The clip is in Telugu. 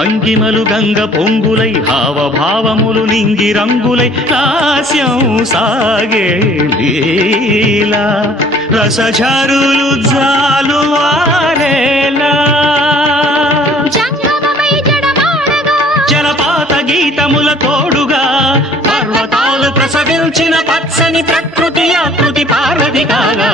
భంగిమలు గంగ పొంగులై హావభావములు నింగి రంగులై లాస్యం సాగే లీలా రసఝరులు జాలువారేలా జలపాత గీతముల తోడుగా పర్వతాలు ప్రసవించిన పచ్చని ప్రకృతి ఆకృతి పార్వతి కాగా